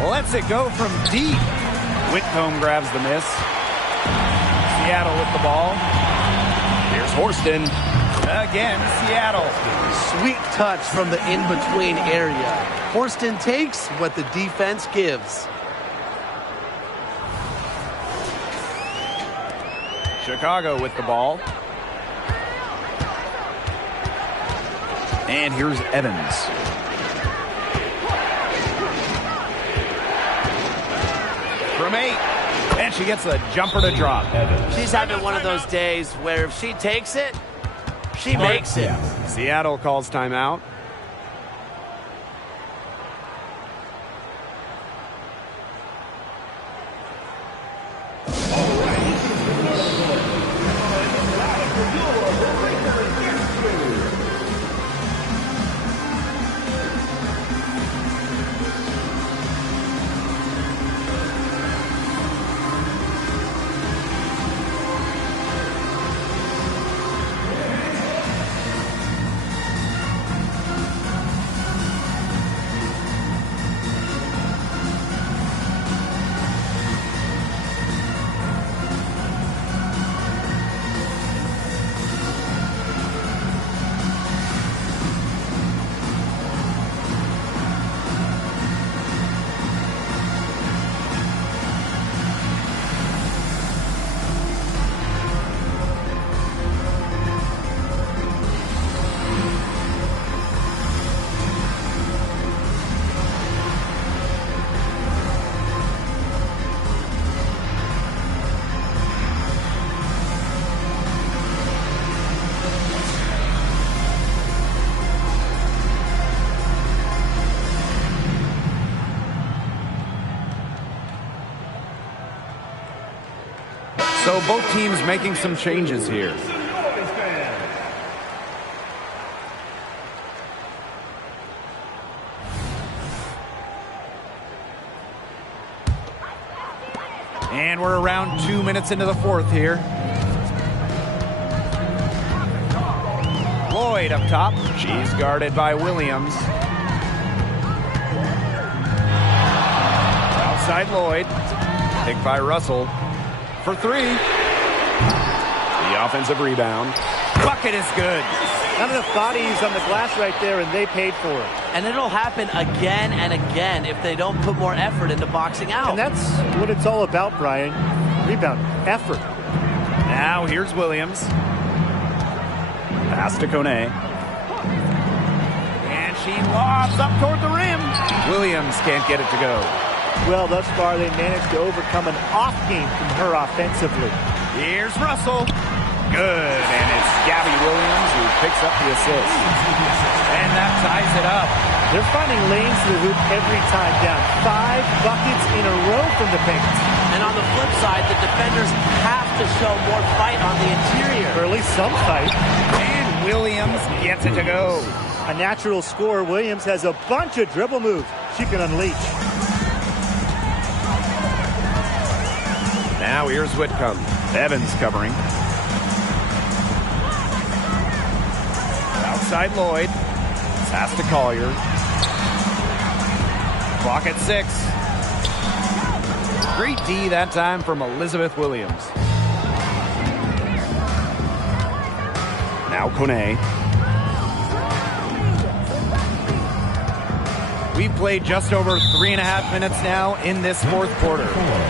Lets it go from deep. Whitcomb grabs the miss. Seattle with the ball. Here's Horston. Again, Seattle. Sweet touch from the in-between area. Horston takes what the defense gives. Chicago with the ball. And here's Evans. From 8. And she gets a jumper to drop. She's having one of those days where if she takes it, she makes it. Seattle calls timeout. So both teams making some changes here. And we're around 2 minutes into the fourth here. Lloyd up top. She's guarded by Williams. Outside Lloyd. Picked by Russell. For three. The offensive rebound. Bucket is good. Not enough bodies on the glass right there, and they paid for it. And it'll happen again and again if they don't put more effort into boxing out. And that's what it's all about, Brian. Rebound, effort. Now here's Williams. Pass to Kone. And she lobs up toward the rim. Williams can't get it to go. Well, thus far, they managed to overcome an off game from her offensively. Here's Russell. Good. And it's Gabby Williams who picks up the assist. And that ties it up. They're finding lanes to the hoop every time, down 5 buckets in a row from the paint. And on the flip side, the defenders have to show more fight on the interior. Or at least some fight. And Williams gets it to go. A natural scorer, Williams has a bunch of dribble moves she can unleash. Now here's Whitcomb. Evans covering. Outside Lloyd. Pass to Collier. Clock at 6. Great D that time from Elizabeth Williams. Now Kone. We've played just over 3.5 minutes now in this fourth quarter.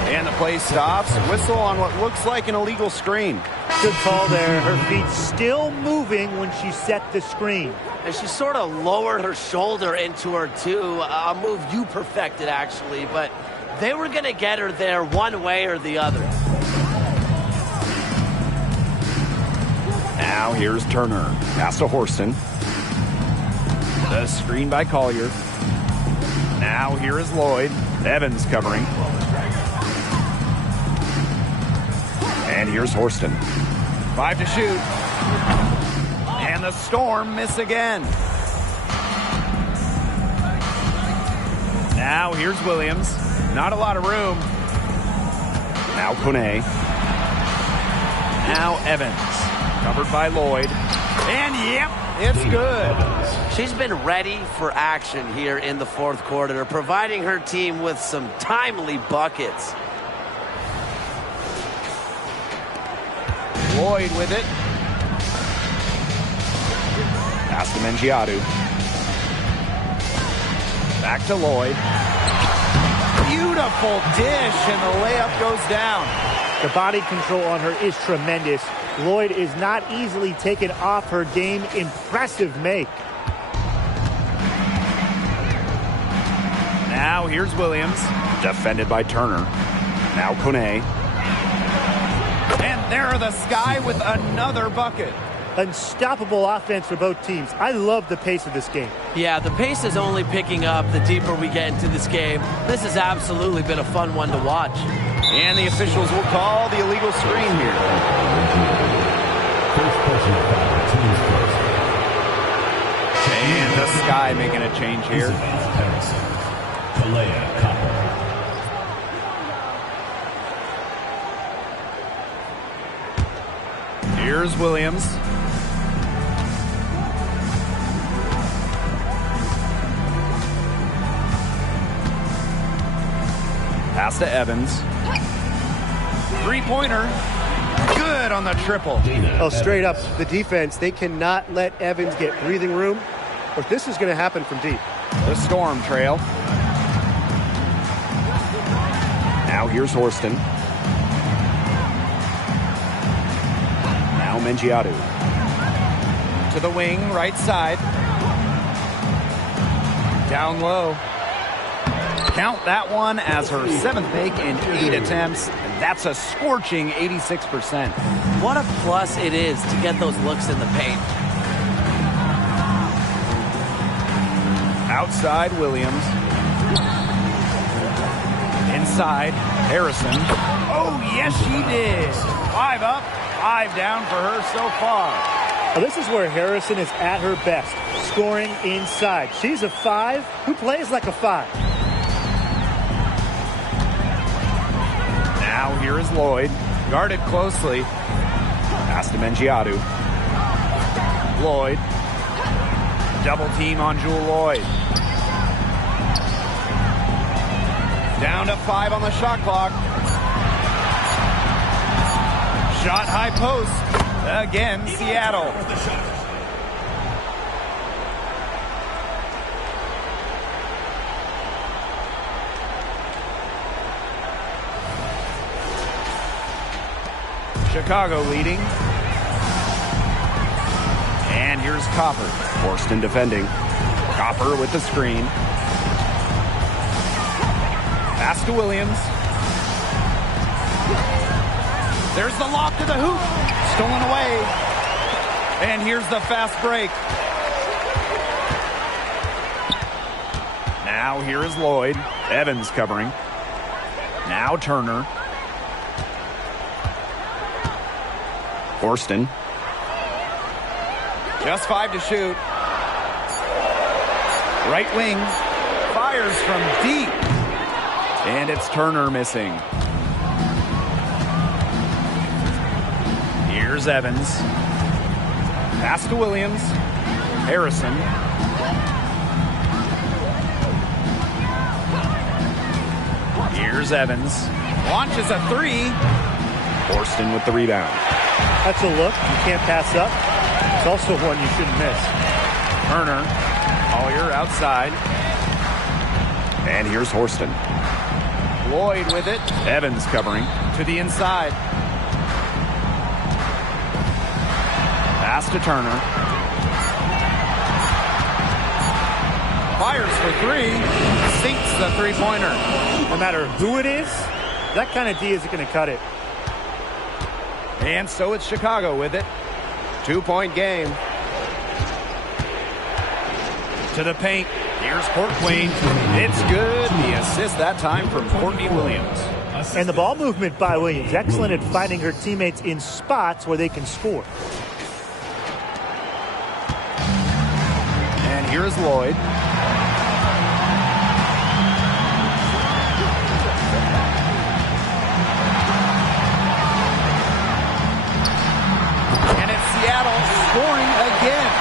And the play stops. Whistle on what looks like an illegal screen. Good call there. Her feet still moving when she set the screen. And she sort of lowered her shoulder into her, too. A move you perfected, actually. But they were going to get her there one way or the other. Now here's Turner. Pass to Horston. The screen by Collier. Now here is Lloyd. Evans covering. And here's Horston. 5 to shoot. And the Storm miss again. Now here's Williams. Not a lot of room. Now Kone. Now Evans. Covered by Lloyd. And yep, it's good. She's been ready for action here in the fourth quarter, providing her team with some timely buckets. Lloyd with it. Pass to Mengiadu. Back to Lloyd. Beautiful dish, and the layup goes down. The body control on her is tremendous. Lloyd is not easily taken off her game. Impressive make. Now here's Williams. Defended by Turner. Now Kone. And there the Sky with another bucket. Unstoppable offense for both teams. I love the pace of this game. Yeah, the pace is only picking up the deeper we get into this game. This has absolutely been a fun one to watch. And the officials will call the illegal screen here. And the Sky making a change here. Here's Williams. Pass to Evans. Three-pointer. Good on the triple. Oh, straight up, the defense, they cannot let Evans get breathing room, or this is going to happen from deep. The Storm trail. Now here's Horston. Now Mengiadu. To the wing, right side. Down low. Count that one as her 7th make in 8 attempts. And that's a scorching 86%. What a plus it is to get those looks in the paint. Outside Williams. Inside Harrison. Oh, yes, she did. 5 up, 5 down for her so far. Well, this is where Harrison is at her best, scoring inside. She's a 5 who plays like a 5. Now here is Lloyd, guarded closely. Pass to Mengiadu. Lloyd. Double team on Jewel Lloyd. Down to 5 on the shot clock. Shot high post. Again, Seattle. Chicago leading. And here's Copper. Forston defending. Copper with the screen. Pass to Williams. There's the lob to the hoop. Stolen away. And here's the fast break. Now here is Lloyd. Evans covering. Now Turner. Forston. Just 5 to shoot. Right wing. Fires from deep. And it's Turner missing. Here's Evans. Pass to Williams. Harrison. Here's Evans. Launches a 3. Forston with the rebound. That's a look you can't pass up. It's also one you shouldn't miss. Turner. Collier outside. And here's Forston. Lloyd with it. Evans covering to the inside. Pass to Turner. Fires for 3. Sinks the three-pointer. No matter who it is, that kind of D isn't going to cut it. And so it's Chicago with it. 2-point game. To the paint. Here's Court Queen. It's good. The assist that time from Courtney Williams. And the ball movement by Williams. Excellent at finding her teammates in spots where they can score. And here's Lloyd. And it's Seattle scoring again.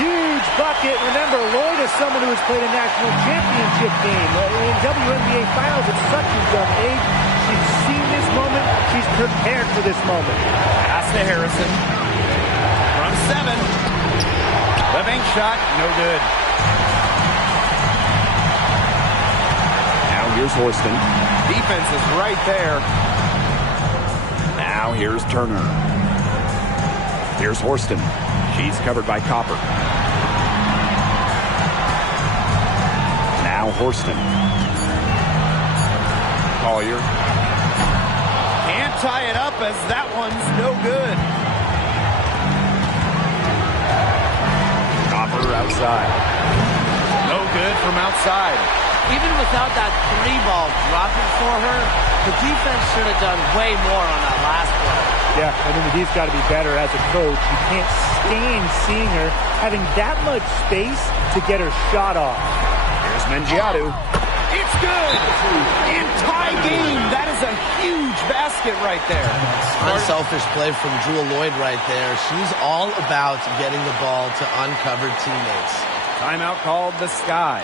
Huge bucket. Remember, Lloyd is someone who has played a national championship game in WNBA finals at such a young age. She's seen this moment. She's prepared for this moment. Pass to Harrison. From 7. The bank shot, no good. Now here's Forston. Defense is right there. Now here's Turner. Here's Forston. She's covered by Copper. Now Forston. Collier. Can't tie it up as that one's no good. Copper outside. No good from outside. Even without that 3-ball dropping for her, the defense should have done way more on that last play. Yeah, I mean, the D's got to be better as a coach. You can't stand seeing her having that much space to get her shot off. Here's Mengiadu. It's good! In tie game. That is a huge basket right there. Unselfish play from Jewel Lloyd right there. She's all about getting the ball to uncovered teammates. Timeout called the Sky.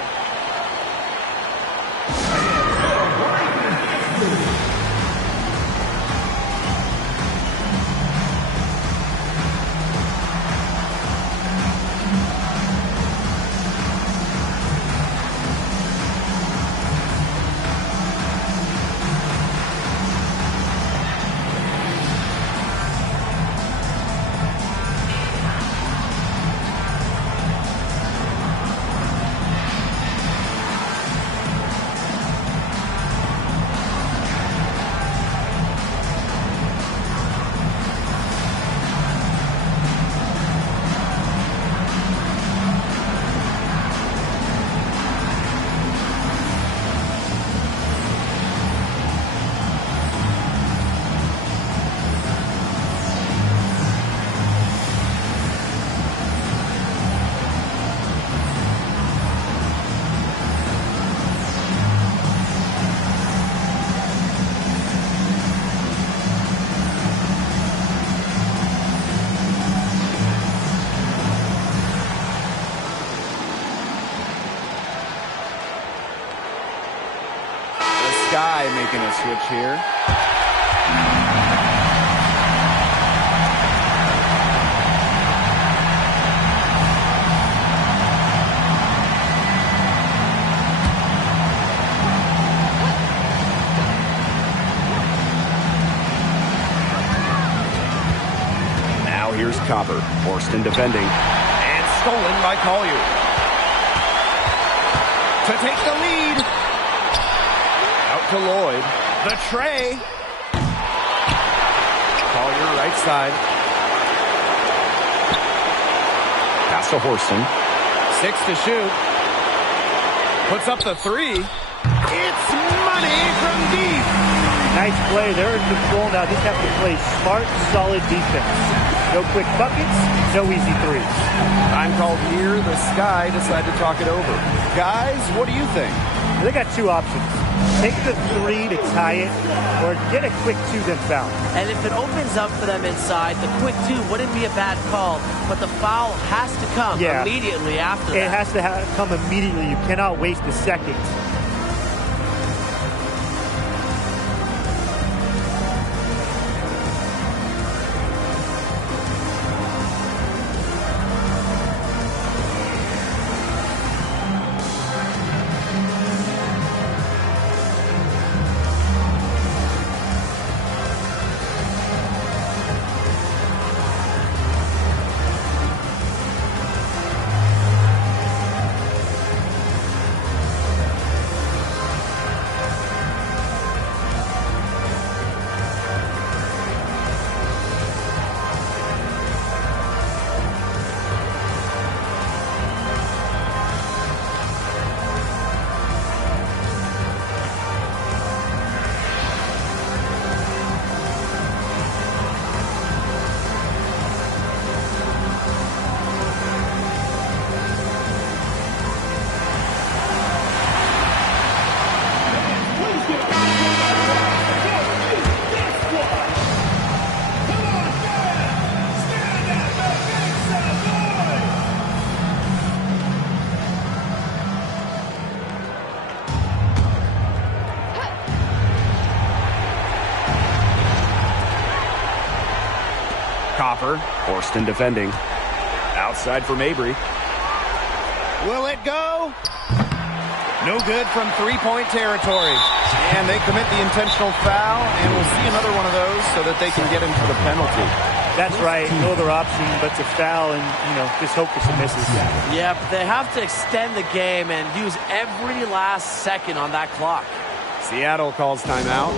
Sky making a switch here. Now here's Copper. Horston defending. And stolen by Collier. To take the lead. Out to Lloyd. The tray. Collier right side. Pass to Horston. 6 to shoot. Puts up the 3. It's money from deep. Nice play. They're in control now. Just have to play smart, solid defense. No quick buckets, no easy threes. Time called here. The Sky decide to talk it over. Guys, what do you think? They got two options. Take the 3 to tie it, or get a quick 2 then foul. And if it opens up for them inside, the quick 2 wouldn't be a bad call, but the foul has to come immediately after that. It has to come immediately. You cannot waste a second. Copper. Horston defending. Outside for Mabry. Will it go? No good from three-point territory. And they commit the intentional foul, and we'll see another one of those so that they can get into the penalty. That's right. No other option but to foul and, just hope for some misses. Yeah, but they have to extend the game and use every last second on that clock. Seattle calls timeout.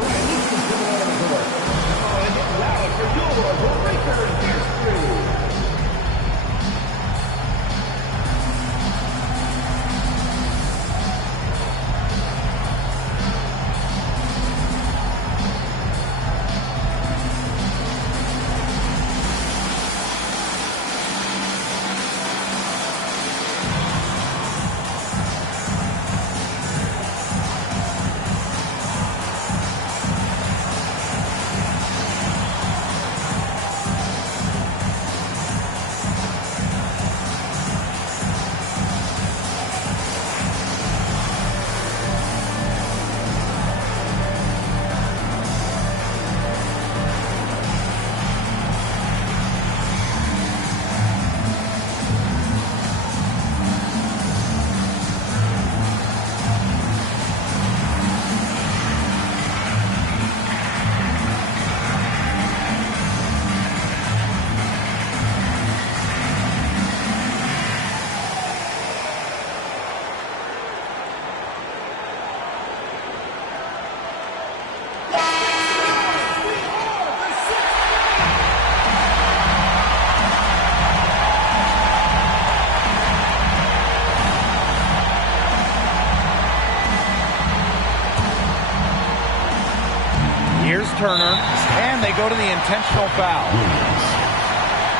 Here's Turner, and they go to the intentional foul.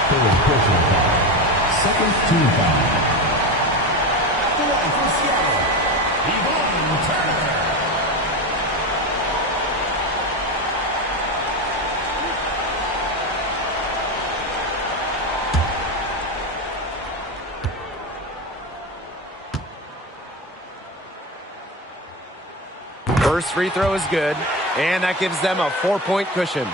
Third personal foul. Second team foul. The line for Seattle, Yvonne Turner. First free throw is good, and that gives them a 4-point cushion.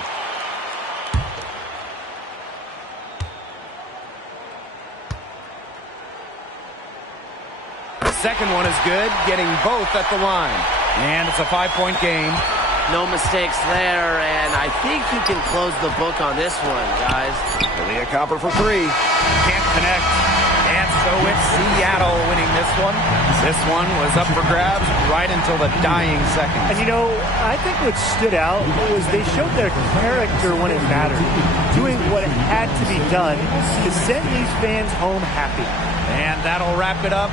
The second one is good, getting both at the line. And it's a 5-point game. No mistakes there, and I think you can close the book on this one, guys. Leah Copper for 3. Can't connect. And so it's Seattle winning this one. This one was up for grabs right until the dying seconds. And you know, I think what stood out was they showed their character when it mattered, doing what had to be done to send these fans home happy. And that'll wrap it up.